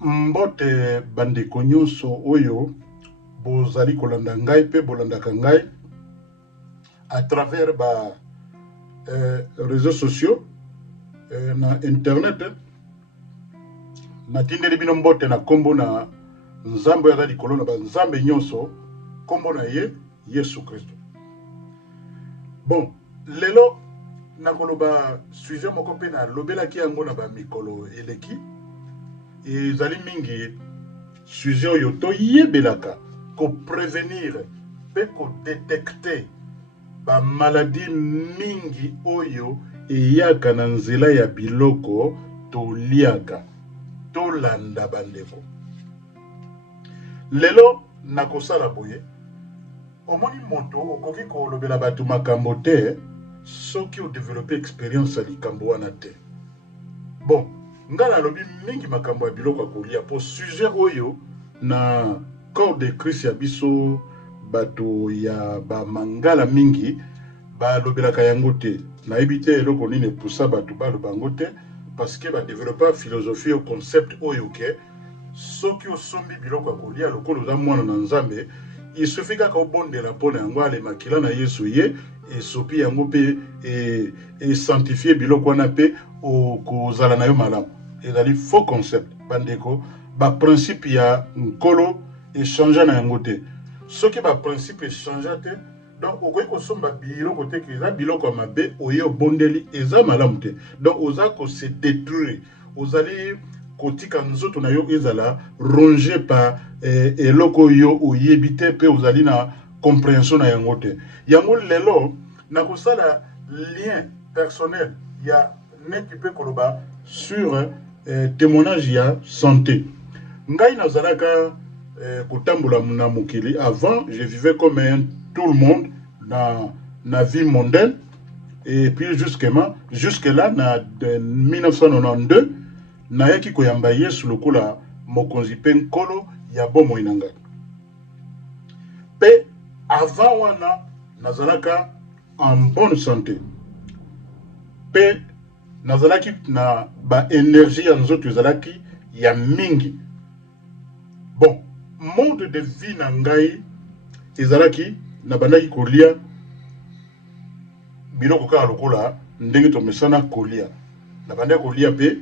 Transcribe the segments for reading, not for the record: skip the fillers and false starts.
Mbote bandeko nyonso oyo bozali kolanda ngai pe bolandaka ngai à travers réseaux sociaux na internet natindeli bino mbote na kombo na nzambe aza likolo na banzambe nyonso kombo na ye Yesu Kristo. Bon, lelo nakoloba sujet moko pe na lobelaki yango na bamikolo eleki ezali mingi sujet oyo toyebelaka ko prévenir pe ko détecter ba maladie mingi oyo eyaka na nzela ya biloko toliaka tolanda bandeko. Lelo nakosala boye omoni moto okoki kolobela bato makambo te soki odevelope expérience ya likambo wana te. Bon, nga nalobi mingi makambo ya biloko ya kolia po sujet oyo na corps de Christ ya biso bato ya bamangala mingi balobelaka yango te. Nayebi te eloko nini epusa bato baloba yango te parce que badevelopa philosophie au concept oyo ke soki osombi biloko ya kolia lokolo oza mwana na nzambe il suffit kaka obondela mpona yango alemakila na Yesu ye esopi yango mpe esanctifie biloko wana mpe okozala na yo malamu. Ezali faux concept bandeko. Baprincipe ya nkolo echange na yango te. Soki baprincipe echange te, donc okoki kosomba biloko te ke eza biloko ya mabe oye obondeli eza malamu te. Donc oza kose détruire, ozali kotika nzoto na yo ezala rongé par eloko yo oyebi te pe ozali na compréhension na yango te. Yango lelo nakosala lien personnel ya neti pe koloba sur témoignage ya santé. Ngai nazalaka kotambola na mokili. Avant je vivais comme tout le monde na vie mondaine et puis jusque là na 1992 nayaki koyamba Yesu lokola mokonzi pe nkolo ya bomoi na ngai. Pe avant wana nazalaka en bonne santé. Pe nazalaki na ba énergie ya nzoto ezalaki ya mingi. Bon, mode de vie na ngai ezalaki na bandaki kolia biloko kaka lokola ndenge tomesana kolia. Na bandaki kolia pe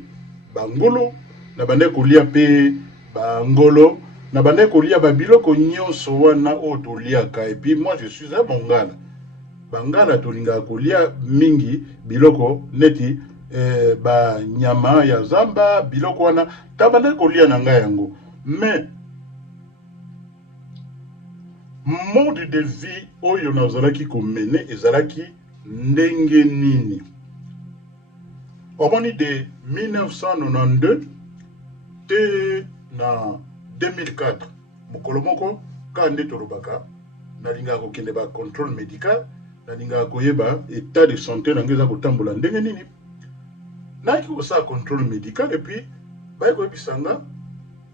bangolo, na bandaki kolia pe bangolo, na bandaki kolia ba biloko nyonso wana oyo toliaka. Et puis moi je suis un mongala. Bangala tolingaka kolia mingi biloko neti ba nyama ya zamba biloko wana tabandaki kolia na ngai yango. Mais mode de vie oyo nazalaki komene ezalaki ndenge nini. Omoni de 1992 te na 2004 mokolo moko ka nde tolobaka nalingaka kokende ba contrôle médical, nalingaka koyeba état de santé nange eza kotambola ndenge nini. Nayaki kosala contrôle médical et puis baye koyebisa nga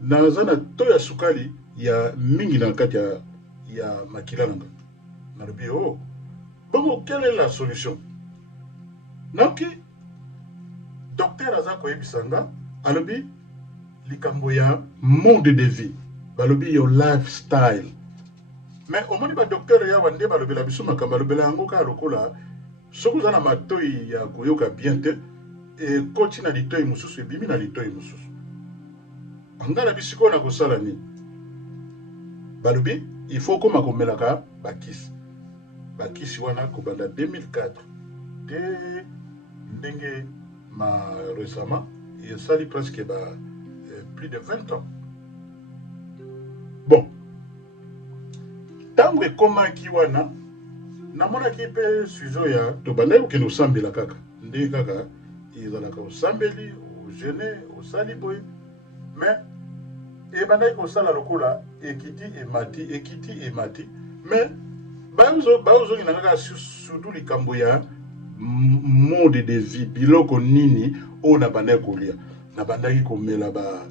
naza na to ya sukali ya mingi na kati ya makila na ngai. Nalobi oh, bongo quelle est la solution? Naoki docteur aza koyebisa nga alobi likambo ya mode de vie, balobi your lifestyle. Mais omoni ba docteur ya wande balobela biso makambo balobela yango ka lokola soki oza na matoi ya koyoka bien te ekoti na litoi mosusu ebimi na litoi mosusu. Nga na bisiko na kosala nini? Balobi il faut koma komelaka bakisi. Bakisi wana kobanda 2004 te ndenge ma récemment il sali presque plus de 20 ans. Bon, tango ekomaki wana namonaki pe sujet ya tobandaki kokende osambela kaka ndenge kaka ezalaka osambeli ogene osali boye. Mais ebandaki kosala lokola ekiti emati. Mais bazongi na kaka surtout likambo ya mode de vie biloko nini oyo nabandaki kolia. Nabandaki komela ba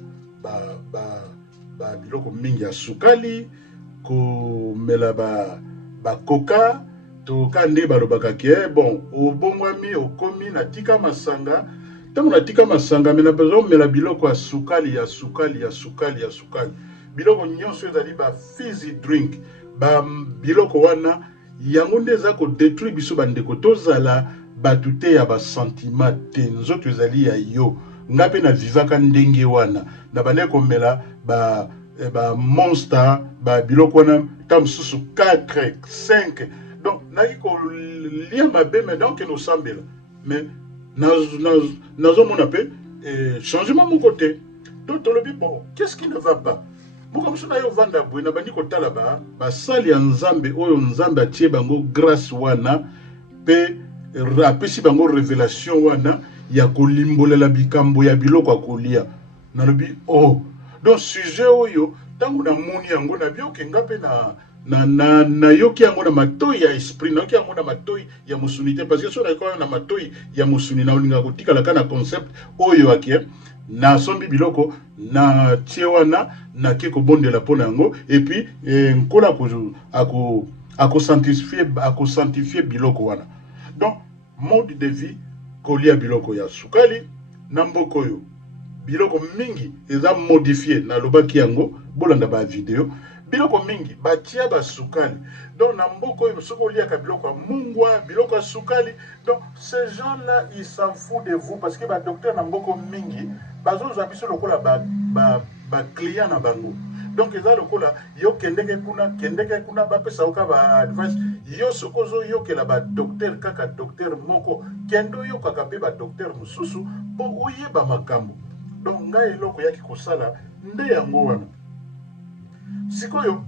biloko mingi ya sukali, komela ba coca, to ka nde balobaka ke bon obongwami okomi na tika masanga tango natika masanga me na besoin mela biloko ya sukali ya sukali ya sukali ya sukali biloko nyonso ezali ba fizzy drink ba biloko wana yango nde eza kodétruire biso bandeko tozala bato te ya basentiment te nzoto ezali ya yo nga mpe na vivaka ndenge wana na bande komela ba monster ba biloko wana ta mosusu 4 5 donc naki kolia mabe me donc enosambela mais nazomona mpe changement moko te to tolobi bon qu'est-ce qui ne va pas moko mosu na yo vanda boye na bandi kotala basali ya nzambe oyo nzambe atie bango grâce wana mpe apesi bango révélation wana ya kolimbolela bikambo ya biloko akolia nalobi oh donc sujet oyo ntango namoni yango nabioke nga mpe na yoki yango na matoi ya esprit na yoki yango na matoi ya mosuni te parce que so nayekola na matoi ya mosuni na olinga kotikalaka na concept oyo ake na sombi biloko na tie wana na ke kobondela mpona yango et puis nkola akosanctifie biloko wana donc mode de vie kolia biloko ya sukali na mboka oyo biloko mingi eza modifié na lobaki yango bolanda ba video biloko mingi batia basukali donc na mboka oyo soki oliaka biloko ya mungwa biloko ya sukali donc ces gens là ils s'en foutent de vous parce que badocteur na mboka mingi bazozwa biso lokola client na bango donc eza lokola yo kendeke kuna bapesa oka advice yo soki ozoyokela badocteur kaka docteur moko kende oyokaka mpe badocteur mosusu mpo oyeba makambo donc ngai eloko yaki kosala nde yango wana sikoyo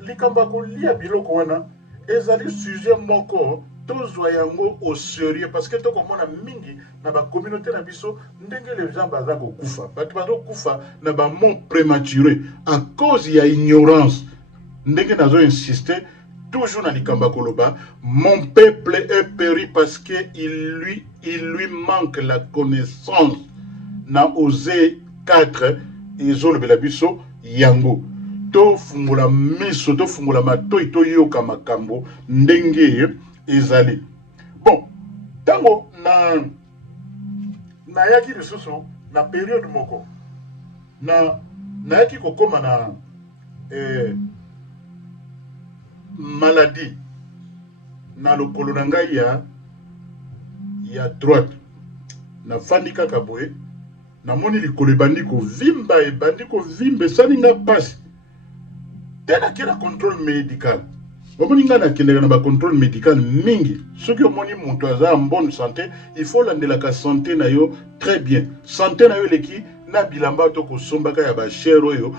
likambo ya kolia biloko wana ezali sujet moko tozwa yango au sérieux parce que tokomona mingi na bacommunauté na biso ndenge les gens baza kokufa bato bazokufa na bamort prématuré à cause ya ignorance ndenge nazo-insiste toujours na likambo ya koloba mon peuple est péri parce que il lui manque la connaissance na Osée 4 ezolobela biso yango tofungola miso tofungola matoi toyoka makambo ndenge ezali bon tango nayaki lisusu na période moko nayaki kokoma na maladie na lokolo na ngai ya droite nafandi kaka boye namoni likolo ebandi kovimba esali nga mpasi te nakenda contrôle médical omoni nga nakendeka na bacontrôle médical mingi soki omoni moto aza en bonne santé il faut landelaka santé na yo très bien santé na yo eleki na bilamba to kosombaka ya bashere oyo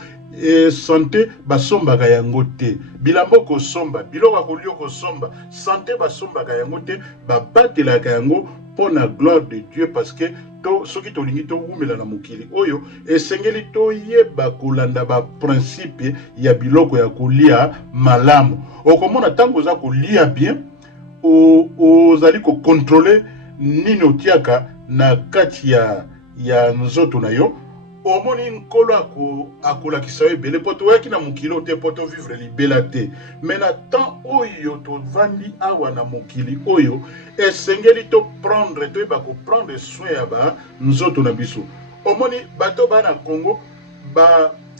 santé basombaka yango te bilamba okosomba biloko akolia okosomba santé basombaka yango te babatelaka yango mpo na gloire de Dieu parce que soki tolingi towumela na mokili oyo esengeli toyeba kolanda baprincipe ya biloko ya kolia malamu okomona ntango oza kolia bien ozali kokontrole nini otiaka na kati ya nzoto na yo omoni nkolo akolakisa yo ebele po toyaki na mokili te po tovivre libela te me na temps oyo tovandi awa na mokili oyo esengeli toyeba koprendre soin ya banzoto na biso omoni bato baa na Congo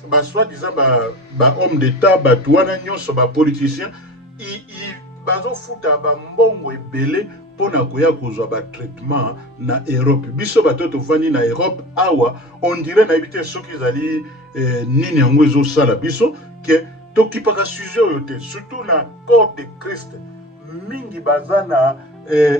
basoi-disant homme d'état bato wana nyonso bapoliticien bazofuta bambongo ebele mpona koya kozwa batraitement na Europe biso bato tovandi na Europe awa on dirait nayebi te soki ezali nini yango ezosala biso ke tokipaka sujet oyo te surtout na corps de Christ mingi baza na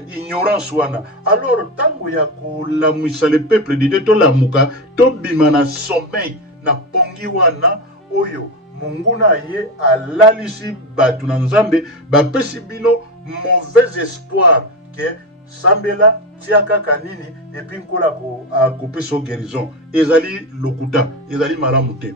ignorance wana alors ntango ya kolamwisa le peuple de Dieu tolamuka tobima na sommeil na pongi wana oyo monguna ye alalisi bato na nzambe bapesi bino mauvais espoir ke sambela tiaka kanini epi nkola akopesa guérison ezali lokuta ezali malamu te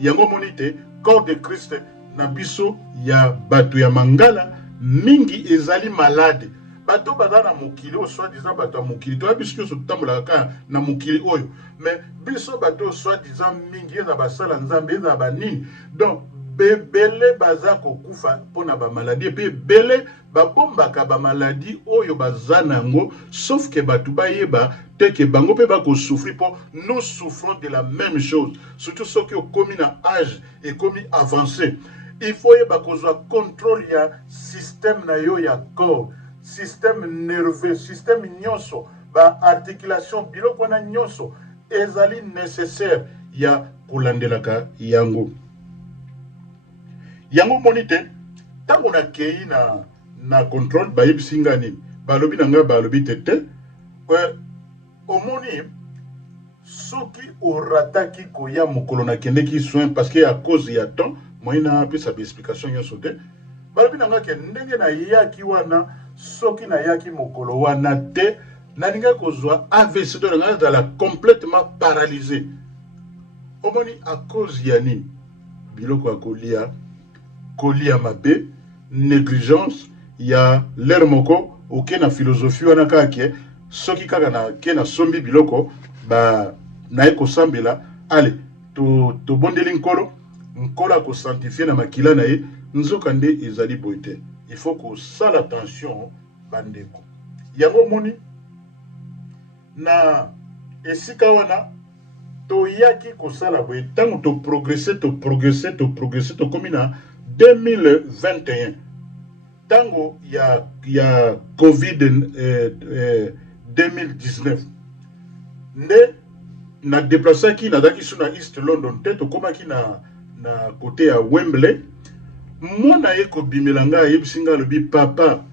yango moni te corps de Christ na biso ya bato ya mangala mingi ezali malade bato baza na mokili oyo soi-disant bato ya mokili toya biso nyonso totambolaka kaka na mokili oyo mais biso bato soi-disant mingi eza basala nzambe eza banini donc bebele baza kokufa pona ba maladie pe bele babombaka ba maladie oyo baza nango sauf que batu bayeba te que bango pe bako souffrir po nous souffrons de la même chose surtout ceux qui ont commis na âge et commis avancé il faut yeba kozwa contrôle ya système na yo ya corps système nerveux système nyonso ba articulation biloko na nyonso ezali nécessaire ya kolandelaka yango yango monite tango na kei na contrôle bayebisi nga nini balobi na nga balobi tete omoni soki orataki koya mokolo nakendeki soin parce que à cause ya temps moi na apesa baexplication nyonso te balobi na nga ke ndenge nayaki wana soki nayaki mokolo wana te nalinga kozwa AVC to nga ezala complètement paralysé omoni à cause ya nini biloko ya kolia mabe négligence ya l'air moko oke na philosophie wana kaka soki kaka na ke na sombi biloko ba na ekosambela ale to bondeli nkolo akosantifie na makila na ye nzoka nde ezali boye te il faut kosala attention bandeko yango moni na esika wana toyaki kosala boye ntango toprogresse tokomi na 2021 tango ya covid 2019 nde na déplaçaki nazalaki so na East London te tokomaki na kote ya Wembley mwana ye kobimela ngai ayebisi ngai alobi papa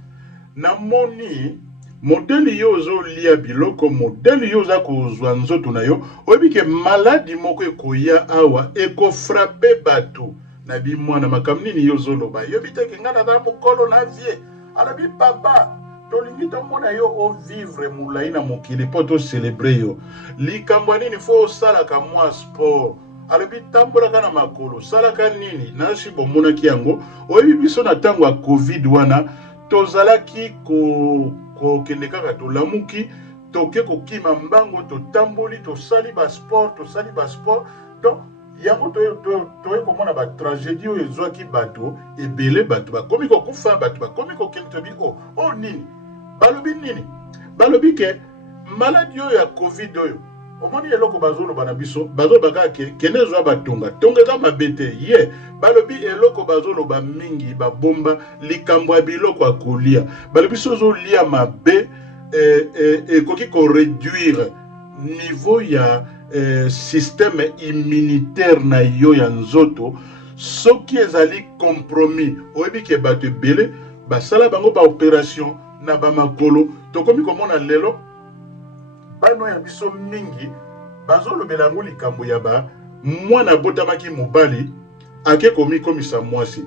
namoni modeli yo ozolia biloko modeli yo oza kozwa nzoto na yo oyebi ke maladi moko ekoya awa ekofrape bato na bimwana makambo nini yo ozoloba yobi te ke ngai nazala mokolo na vie alobi papa tolingi tomona yo ovivre molai na mokili mpo tocelebre yo likambo nini fo osalaka mwa sport alobi tambolaka na makolo salaka nini nasi bomonaki yango oyebi biso na ntango ya covid wana tozalaki kokende kaka tolamuki toke kokima mbango totamboli tosali basport donc yango toye komona batragédie oyo ezwaki bato ebele bato bakomi kokufa bato bakomi kokende tobi o nini balobi ke maladi oyo ya covid oyo omoni eloko bazoloba na biso bazoloba kende zwa batonga eza mabe te ye balobi eloko bazoloba mingi babomba likambo ya biloko ya kolia balobi so ozolia mabe ekoki koréduire niveau ya système immunitaire na yo ya nzoto soki ezali compromis oyebi ke bato ebele basala bango baopération na bamakolo tokomi komona lelo bano ya biso mingi bazolobela yango likambo ya mwana botamaki mobali ake komikomisa mwasi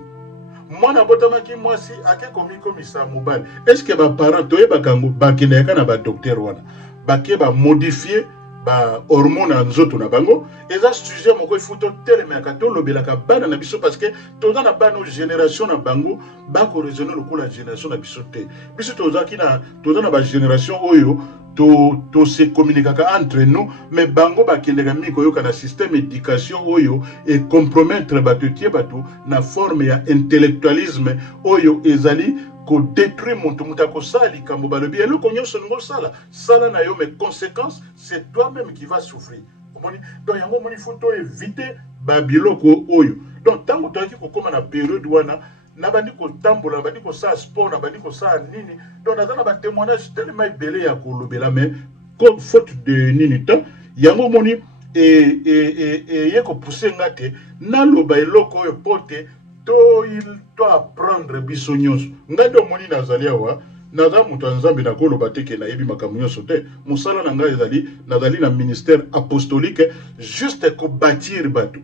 mwana botamaki mwasi ake komikomisa mobali eske baparent toyebaka yango bakendeka na badokter wana bake bamodifie bahormone ya nzoto na bango eza sujet moko ifu totelemaka tolobelaka bana na biso parce que toza na bana génération na bango bakoraisonne lokola génération na biso te biso toza na bagénération oyo se communiquaka entre nous mais bango bakendeka mingi koyoka na système éducation oyo et compromettre bato tie bato na forme ya intellectualisme oyo ezali ko détruire moto akosala likambo balobi eloko nyonso ningo sala na yo mais conséquence c'est toi-même qui va souffrir donc yango moni faut éviter babiloko oyo donc tango toyaki kokoma na période wana nabandi kotambola nabandi kosala sport nabandi kosala nini donc naza na batémoignage tellement ebele ya kolobela mais faute de nini temps yango moni ye kopousse nga te naloba eloko oyo po te to apprendre biso nyonso ngai nde omoni nazali awa naza moto ya nzambe nakoloba te ke nayebi makambo nyonso te mosala na ngai nazali na ministère apostolique juste kobâtir bato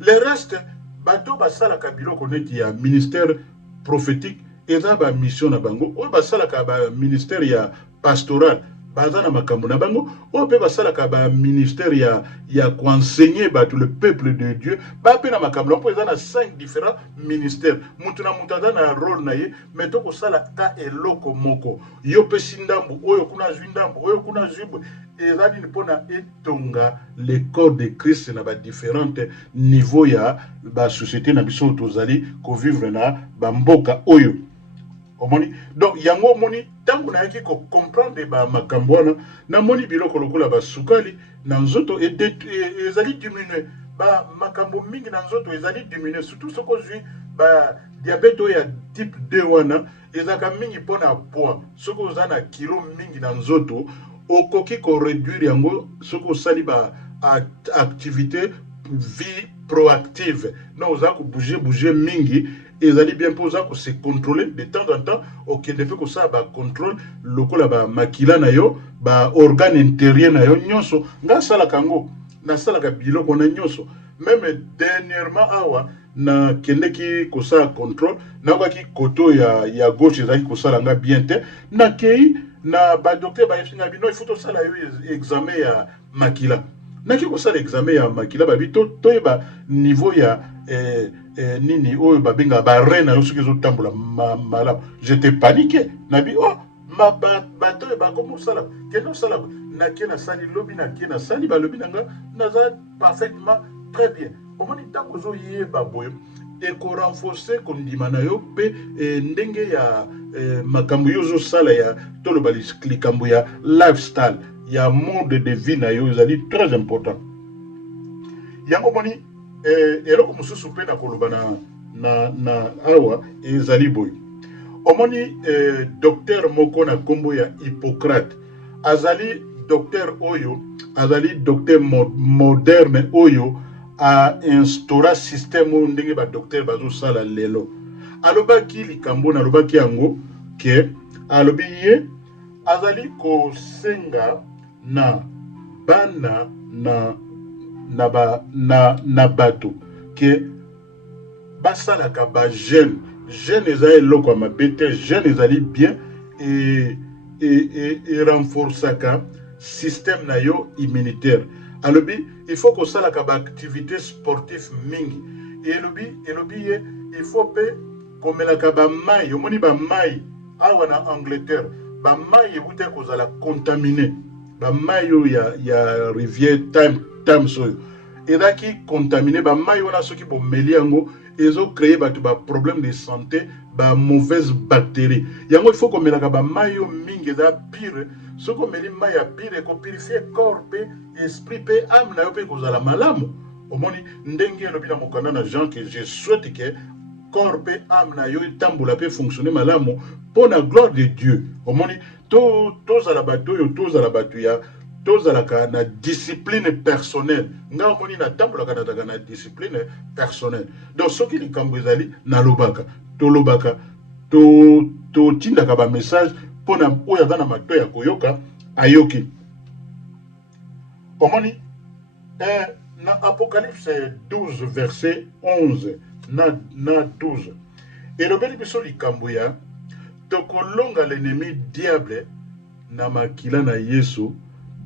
le reste bato basalaka biloko neti ya ministère prophétique eza bamission na bango oyo basalaka baministère ya pastoral baza na makambo na bango o pe basalaka ba ministère ya enseigner tout le peuple de Dieu ba pe na makambo po eza na 5 différents ministères mutu na mutu aza na rôle na ye mais to ko sala ta eloko moko yo pe sindambu oyo kuna zwindambu oyo kuna zwibu ezali mpona etonga le corps de Christ na ba différents niveaux ya ba société na biso tozali ko vivre na ba mboka oyo omoni donc yango moni tangu na yaki ko comprendre ba makambo wana na moni biloko lokola ba sukali na nzoto ezali diminuer ba makambo mingi na nzoto ezali diminuer surtout soko zwi ba diabète ya type 2 wana ezaka mingi pona poids soko ozana kilo mingi na nzoto okoki ko réduire yango soko sali ba activité vie proactive non oza ko bouger mingi ezali bien posa ko se contrôler de temps en temps okende pe ko sa ba contrôle lokola ba makila na yo ba organe intérieur na yo nyonso nga sala kango na sala ka biloko na nyonso même dernièrement awa na kende ki ko sa contrôle na ko ki koto ya gauche ezali ko sala nga bien te na kei na ba docteur ba yesinga bino il faut to sala yo examen ya makila na ki ko sala examen ya makila ba bito to ba niveau ya nini oyo babenga ba reine yo soki ezotambola malamu j'étais paniqué nabi oh ma bato ba komo sala keno sala na kena sali lobi na kena sali ba lobi nanga naza parfaitement très bien omoni tango zo yeba boyo e ko renforcer kondima na yo pe ndenge ya makambo yo zo sala ya tolo ba likambo ya lifestyle ya mode de vie na yo ezali très important yango moni eloko mosusu mpe na koloba na awa ezali boy omoni docteur moko na kombo ya Hippocrate azali docteur oyo azali docteur moderne oyo a instaura système oyo ndenge ba docteur bazosala lelo alobaki likambo na alobaki yango ke alobi ye azali kosenga na bana na bato ke basalaka ba jeune ezali eloko ya mabe te jeune ezali bien et renforçaka système na yo immunitaire alobi il faut kosalaka ba activité sportive mingi elobi ye il faut pe komelaka ba mai omoni ba mai awa na Angleterre ba mai ebute kozala contaminé ba mai yo ya rivière Thames oyo ezaki contaminé ba mai wana soki bomeli yango ezo créer ba problème de santé ba mauvaise bactérie yango il faut komelaka ba mai yo mingi eza pire soko meli mai ya pire ko purifier corps pe esprit pe âme na yo pe kozala malamu omoni ndenge elobi na mokanda na Jean que je souhaite que corps pe âme na yo etambola pe fonctionner malamu pour la gloire de Dieu omoni tozala bato oyo tozala bato ya tozalaka na discipline personnelle nga omoni na tambolaka na discipline personnelle donc soki likambo ezali nalobaka tolobaka totindaka ba message pona oyo aza na mato ya koyoka ayoki omoni na Apocalypse 12 verset 11 na 12 elobeli biso likambo ya tokolonga l'ennemi diable na makila na Yesu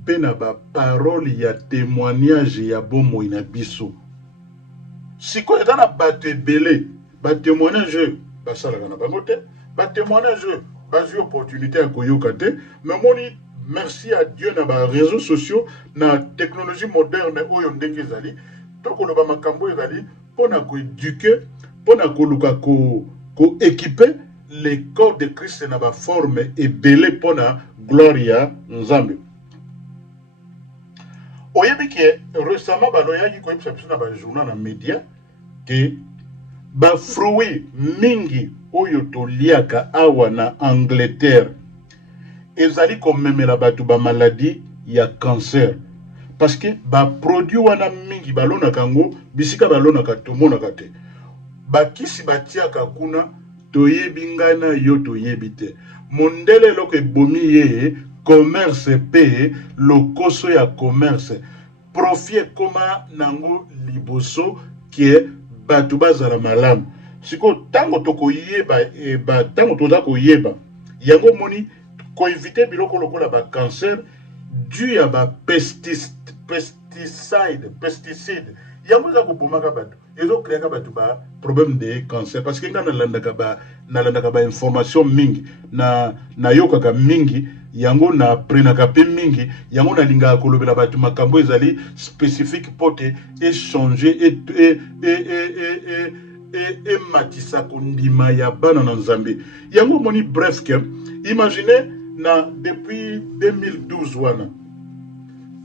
pe na ba parole ya témoignage ya bomoi na biso siko eza na bato ebele ba témoignage basalaka na bango te ba témoignage bazwi opportunité ya koyoka te mais moni merci à Dieu na ba réseaux sociaux na technologie moderne oyo ndenge ezali tokoloba makambo ezali pona koéduquer pona koluka ko équiper le corps de Christ na ba forme ebele pona gloire ya Nzambe oyebi ke récemment baloyaki koyebisa biso na ba journal na média ke ba fruit mingi oyo toliaka awa na Angleterre ezali komemela bato ba maladie ya cancer parce que ba produit wana mingi balonaka yango bisika balonaka tomonaka te bakisi batiaka kuna toyebi ngana yo toyebi te mondele eloko ebomi ye commerce pe lokoso ya commerce profit koma nango liboso kie bato bazala malamu siko tango tokoyeba tango toza koyeba yango moni éviter biloko lokola ba cancer dû à ba pesticide yango za ko bomaka bato ezo créer ka bato ba problème de cancer parce que nga nalandaka ba information mingi na yokaka mingi yango na prenaka pe mingi yango na linga kolobela bato makambo ezali spécifique pote échanger et matisa kondima ya bana na nzambe yango moni bref que imaginez na depuis 2012 wana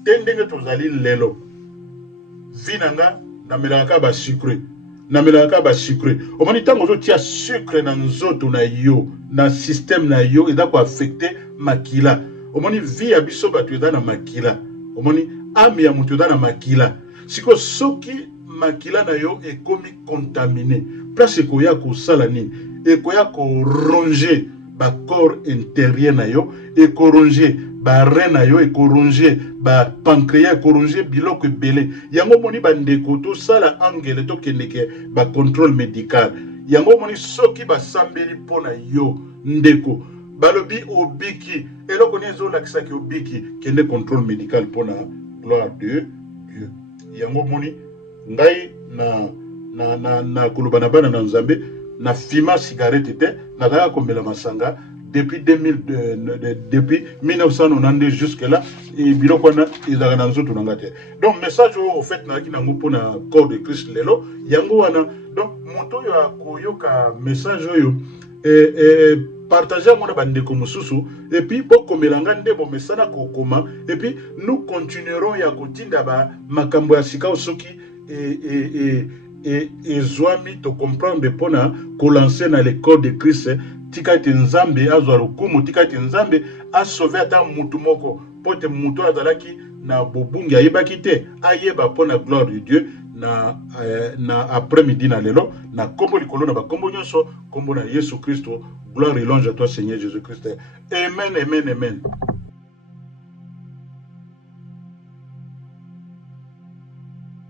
tendenge tozali lelo vinanga namelaka ba sucre omoni tango ozotia sucre na nzoto na yo na système na yo eza ko affecter makila omoni vie ya biso bato eza na makila omoni ame ya moto eza na makila siko soki makila na yo ekomi contaminé place ekoya kosala nini ekoya koronger ba corps intérieur na yo ekoronger ba rein na yo ekoronger ba pancréas ekoronger biloko ebele yango moni bandeko tosala angele tokendeke ba contrôle médical yango moni soki basambeli mpona yo ndeko balobi obiki eloko nini ezolakisaki obiki kende contrôle médical mpona gloire de Dieu yango moni ngai na koloba na bana na nzambe na fima cigarette te nakaya komela masanga depuis 1992 jusque là et biloko na ezaka na nzoto na ngate donc message au fait na ki nango pona corps de Christ lelo yango wana donc moto yo akoyoka message oyo partager mon bandeko mususu et puis bokomela ngande bo mesana kokoma et puis nous continuerons ya kotinda ba makambo ya sika osoki et zwami to comprendre pona ko lancer na le corps de Christ tika ete nzambe azwa lokumu tika ete nzambe a sauver ata mutu moko pote mutu azalaki na bobungi ayebaki te ayeba pona gloire de Dieu na après-midi na lelo na kombo likolo na bakombo nyonso kombo na Yesu Kristo gloire et louange à toi Seigneur Jésus Christ amen amen amen